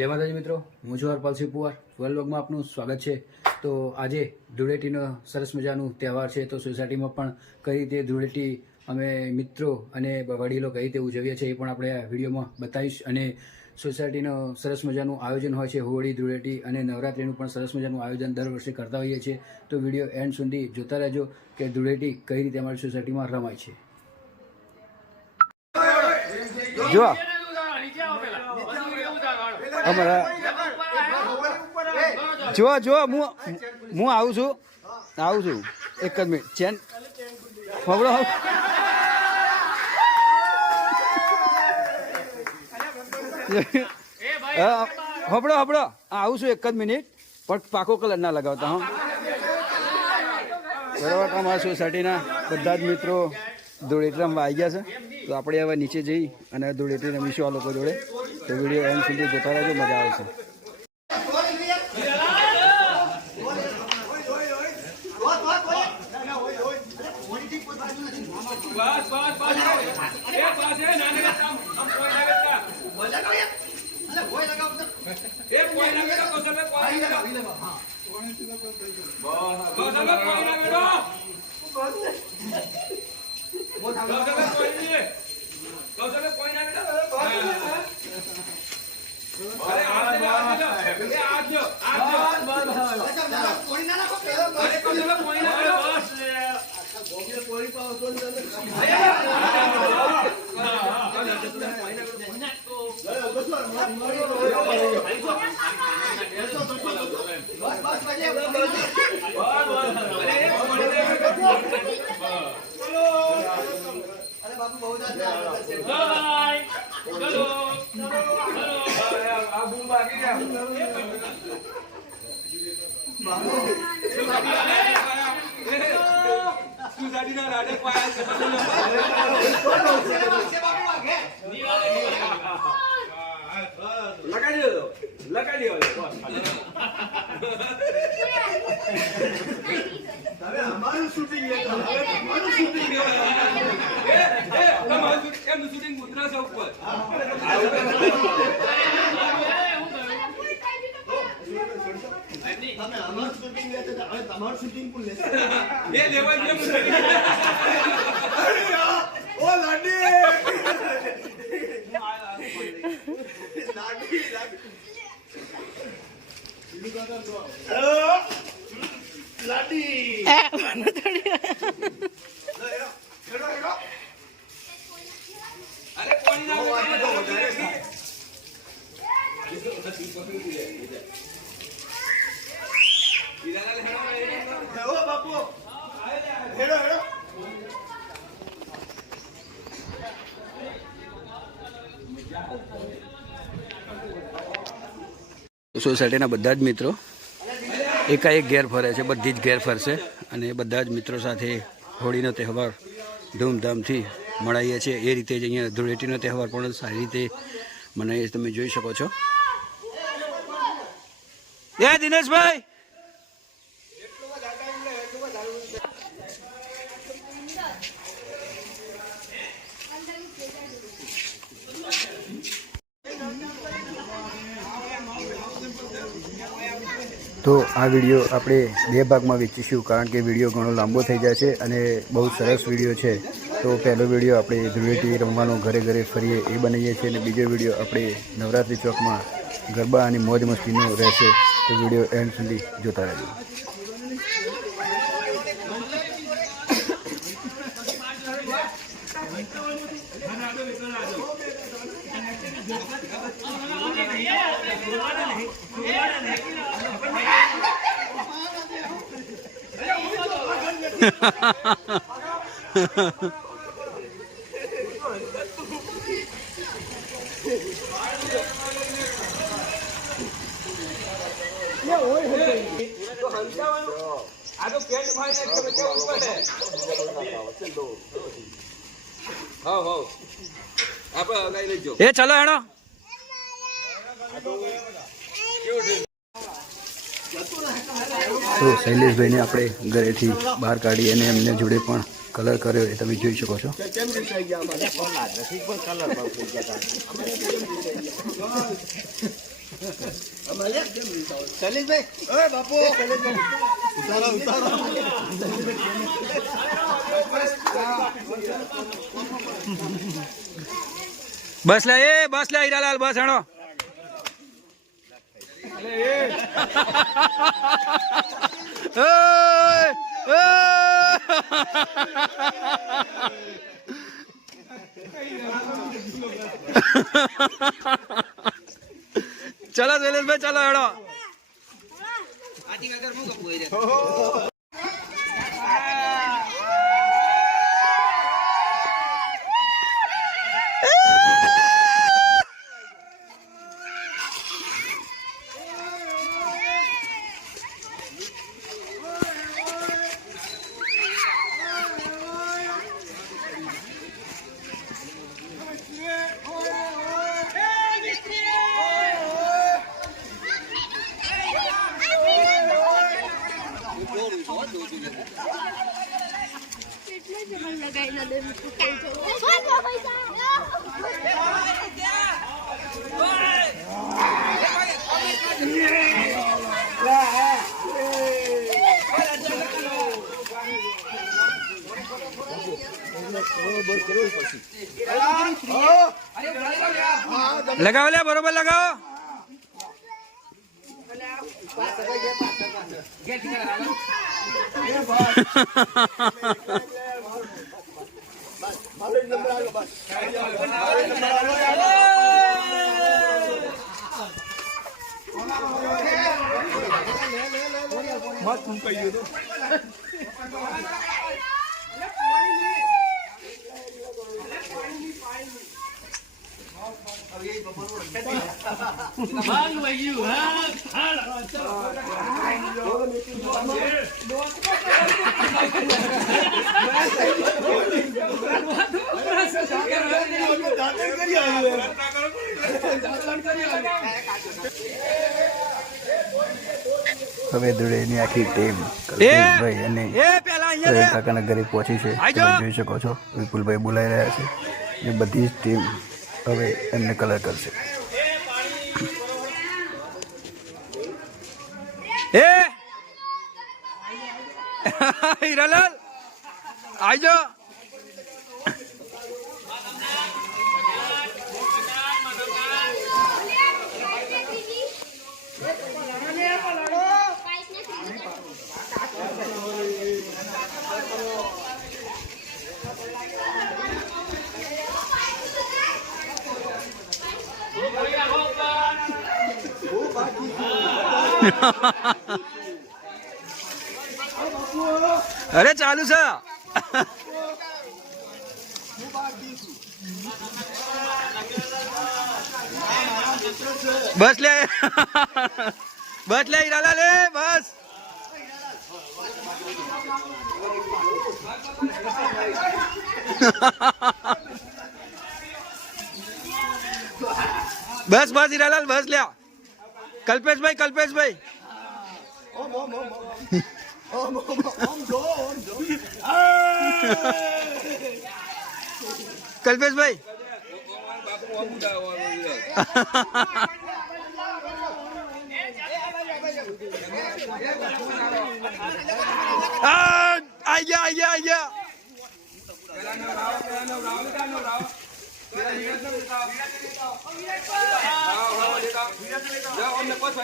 જય માતાજી મિત્રો, હું છું હરપાલસિંહ પુવાર. વર્લ્ડમાં આપનું સ્વાગત છે. તો આજે ધૂળેટીનો સરસ મજાનું તહેવાર છે. તો સોસાયટીમાં પણ કઈ રીતે ધૂળેટી અમે મિત્રો અને વડીલો કઈ રીતે ઉજવીએ છીએ એ પણ આપણે આ વિડીયોમાં બતાવીશ. અને સોસાયટીનો સરસ મજાનું આયોજન હોય છે, હોળી, ધૂળેટી અને નવરાત્રિનું પણ સરસ મજાનું આયોજન દર વર્ષે કરતા હોઈએ છીએ. તો વિડીયો એન્ડ સુધી જોતા રહેજો કે ધૂળેટી કઈ રીતે અમારી સોસાયટીમાં રમાય છે. જો અમારા જો હું આવું છું એક જ મિનિટ ચેન ફબડો હબડો આવું છું એક જ મિનિટ, પણ પાકો કલર ના લગાવતા. હા બરાબર. અમારા સોસાયટીના બધા જ મિત્રો ધૂળેટી રમવા આવી ગયા છે. તો આપણે હવે નીચે જઈ અને ધૂળેટી રમીશું આ લોકો જોડે. તો વિડીયો એન્ડ સુધી જોતા રહેજો, મજા આવે છે. સોસાયટીના બધા જ મિત્રો એકાએક ઘેર ફરે છે, બધી જ ઘેર ફરશે અને બધા જ મિત્રો સાથે હોળીનો તહેવાર ધૂમધામથી મનાવીએ છીએ. એ રીતે જ અહીંયા ધૂળેટીનો તહેવાર પણ સારી રીતે મનાવીએ તમે જોઈ શકો છો. દિનેશભાઈ તો આ વિડીયો આપણે 2 ભાગમાં વેચીશું, કારણ કે વિડીયો ઘણો લાંબો થઈ જાય છે અને બહુ સરસ વિડીયો છે. તો પહેલો વિડીયો આપણે ધૂળેટી રમવાનો ઘરે ઘરે ફરીએ એ બનાવીએ છીએ, અને બીજો વિડીયો આપણે નવરાત્રિ ચોકમાં ગરબા અને મોજ મસ્તીનો રહેશે. તો વિડીયો એન્ડ સુધી જોતા રહેજો. એ ચલો હેડો. તો શૈલેષભાઈને આપણે ઘરેથી બહાર કાઢી અને એમને જોડે પણ કલર કર્યો એ તમે જોઈ શકો છો. શૈલેષભાઈ, ઓય બાપુ, ઉતારો ઉતારો. બસ લે હીરાલાલ, બસ હેણો. ચલો શૈલેષભાઈ, ચલો હેડો. लगाओ લે, બરોબર લગાવો. મત હું કહી દો. હવે દુડેની આખી ટીમ કલ્પેશભાઈ અને કાકાના ઘરે પહોંચી છે. તમે જોઈ શકો છો વિપુલભાઈ બોલાઈ રહ્યા છે. એ બધી જ ટીમ હવે એમને કલર કરશે. હીરાલાલ આવજો. અરે ચાલુ છે. બસ લે હીરાલાલ, લે બસ. બસ હીરાલાલ, બસ લ્યા. કલ્પેશભાઈ કલ્પેશભાઈ આઈ ગયા.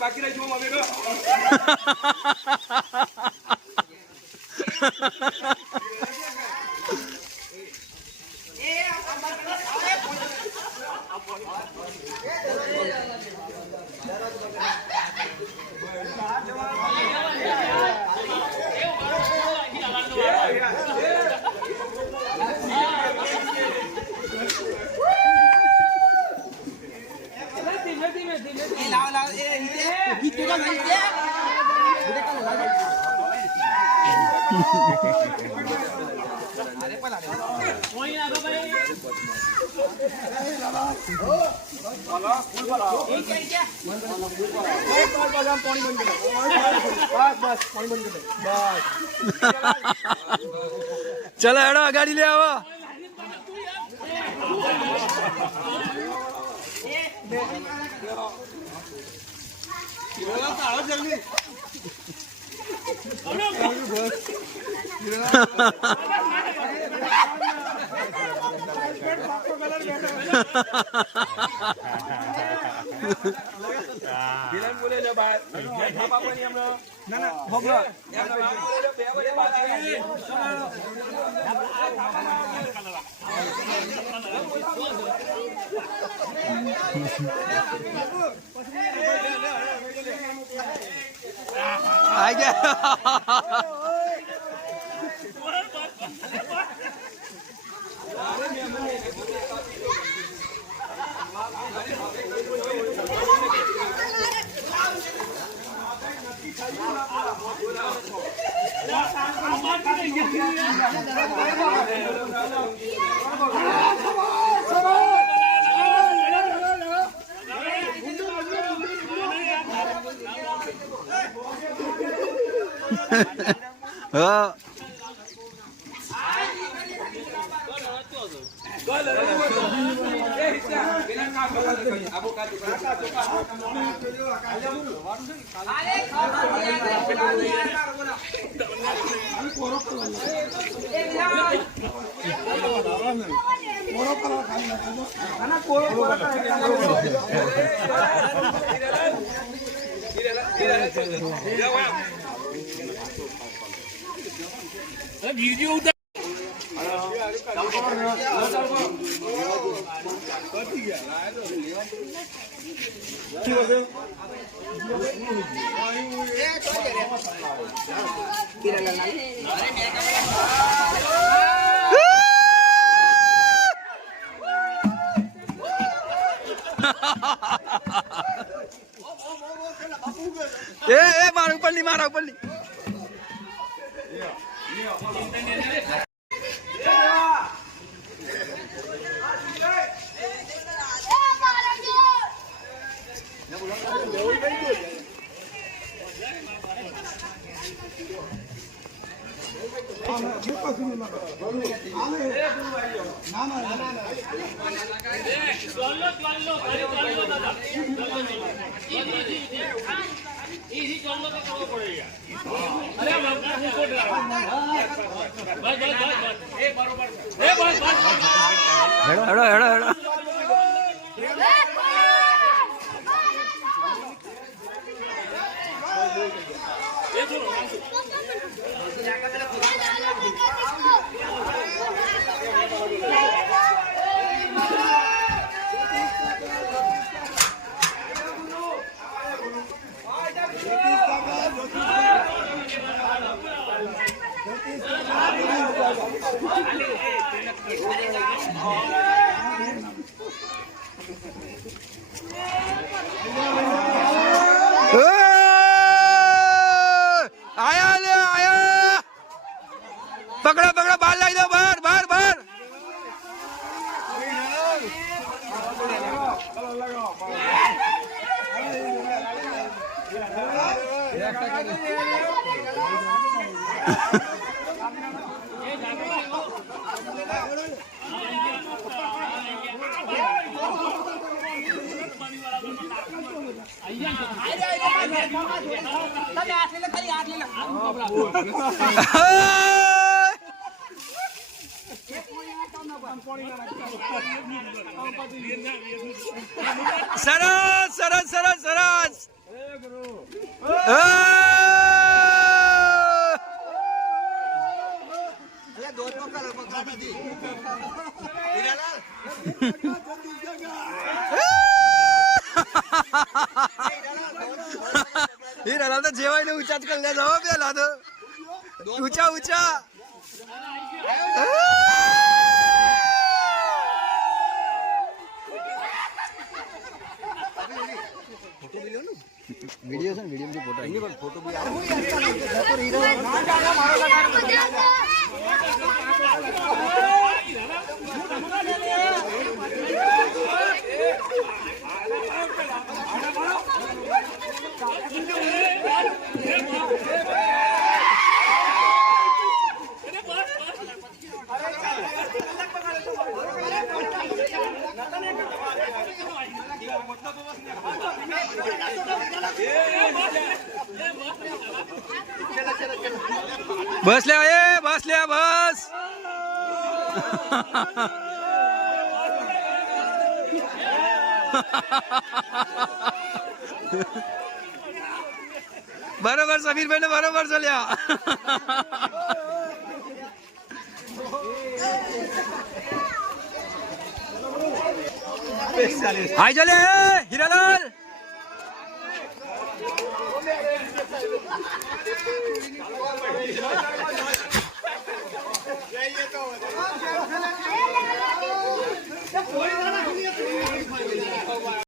બાકી રહી चलो हेडो गाड़ी ले आओ આઈ ગયા હા એ મારા ઉપરની મારા ઉપરની હેડો હેડો હેડો આયા લે આયા પકડો પકડો બહાર લઈ દો બહાર બહાર બહાર સરસ સરસ સરસ સરસ હીરાલાલ તો જેવાય ને ઊંચા જ કરી લે જાઓ પેલા તો ઊંચા ઊંચા વિડિયો છે ને વિડિયો ફોટો એની પર ફોટો બી बस ल्या ए बस ल्या बस बरोबर समीर भाई ने बरोबर चल्या हाय चले हिरालाल